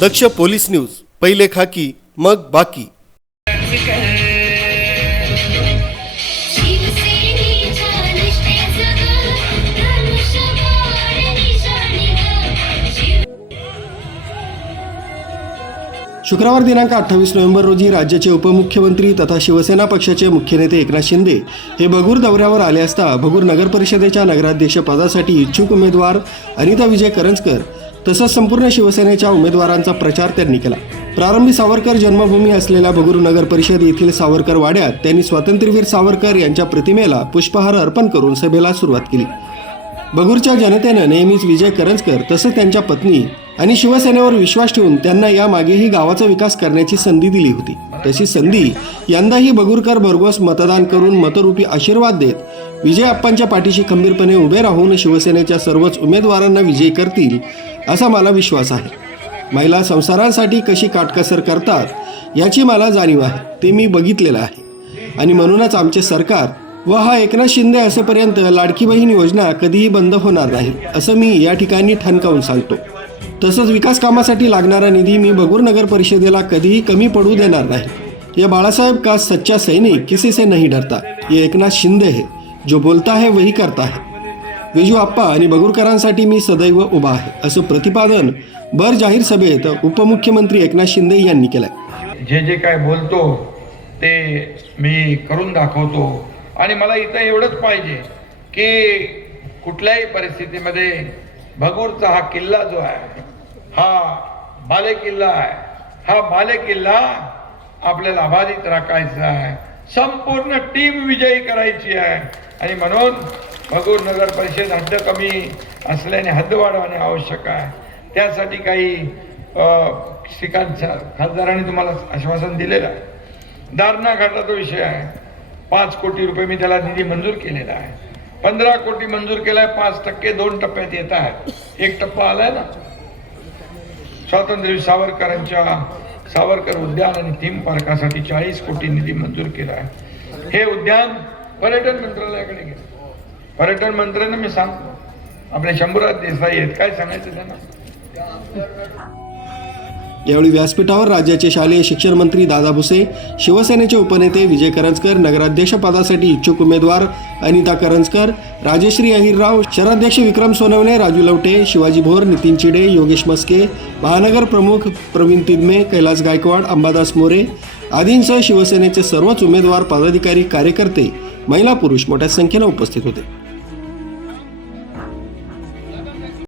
दक्ष police news पहिले खाकी मग बाकी शुक्रवार दिनांक अठ्ठावीस नोव्हेंबर रोजी राज्याचे उपमुख्यमंत्री तथा शिवसेना पक्षाचे मुख्य नेते एकनाथ शिंदे हे भगूर दौऱ्यावर आले असता भगूर नगर परिषदेच्या नगराध्यक्षपदासाठी इच्छुक उमेदवार अनिता विजय करंजकर तसंच संपूर्ण शिवसेनेच्या उमेदवारांचा प्रचार त्यांनी केला प्रारंभी सावरकर जन्मभूमी असलेल्या भगूर नगर परिषद येथील सावरकर वाड्यात त्यांनी स्वातंत्र्यवीर सावरकर यांच्या प्रतिमेला पुष्पहार अर्पण करून सभेला सुरुवात केली बगूरच्या जनतेनं नेहमीच विजय करंजकर तसंच त्यांच्या पत्नी आणि शिवसेनेवर विश्वास ठेवून त्यांना यामागेही गावाचा विकास करण्याची संधी दिली होती तशी संधी यंदाही बगुरकर भरघोस मतदान करून मतरूपी आशीर्वाद देत विजय अप्पांच्या पाठीशी खंबीरपणे उभे राहून शिवसेनेच्या सर्वच उमेदवारांना विजयी करतील असा मला विश्वास आहे महिला संसारांसाठी कशी काटकसर करतात याची मला जाणीव आहे ते मी बघितलेलं आहे आणि म्हणूनच आमचे सरकार व हा एकनाथ शिंदे असेपर्यंत लाडकी बहीण योजना कधीही बंद होणार नाही असं मी या ठिकाणी ठणकावून सांगतो तसंच विकास कामासाठी लागणारा निधी मी बगूर नगर परिषदेला कधीही कमी पडू देणार नाही या बाळासाहेब का सच्चा सैनिक किसी से नाही डरता ये एकनाथ शिंदे है जो बोलता है वही करता है विजू आप्पा आणि बगुरकरांसाठी मी सदैव उभा आहे असं प्रतिपादन भर जाहीर सभेत उपमुख्यमंत्री एकनाथ शिंदे यांनी केलं जे जे काय बोलतो ते मी करून दाखवतो आणि मला इथं एवढंच पाहिजे की कुठल्याही परिस्थितीमध्ये भगूरचा हा किल्ला जो आहे हा बाले किल्ला आहे हा बाले किल्ला आपल्याला अबाधित राखायचा आहे संपूर्ण टीम विजयी करायची आहे आणि म्हणून भगूर नगर परिषद हद्द कमी असल्याने हद्द वाढवणे आवश्यक आहे त्यासाठी काही श्रीकांत खासदारांनी तुम्हाला आश्वासन दिलेलं आहे दारणा घाटाचा विषय आहे पाच कोटी रुपये मी त्याला निधी मंजूर केलेला आहे पंधरा कोटी मंजूर केलाय पाच टक्के दोन टप्प्यात येत आहेत एक टप्पा आलाय ना स्वातंत्र्यवीर सावरकरांच्या सावरकर उद्यान आणि थीम पार्कासाठी चाळीस कोटी निधी मंजूर केला आहे हे उद्यान पर्यटन मंत्रालयाकडे गेलं पर्यटन मंत्र्यांना मी सांगतो आपले शंभुराज देसाई आहेत काय सांगायचं त्यांना यावेळी व्यासपीठावर राज्याचे शालेय शिक्षण मंत्री दादा भुसे शिवसेनेचे उपनेते विजय करंजकर नगराध्यक्षपदासाठी इच्छुक उमेदवार अनिता करंजकर राजेश्री अहिरराव शहराध्यक्ष विक्रम सोनवणे राजू लवटे शिवाजी भोर नितीन चिडे योगेश मस्के महानगर प्रमुख प्रवीण तिदमे कैलास गायकवाड अंबादास मोरे आदींसह शिवसेनेचे सर्वच उमेदवार पदाधिकारी कार्यकर्ते महिला पुरुष मोठ्या संख्येनं उपस्थित होते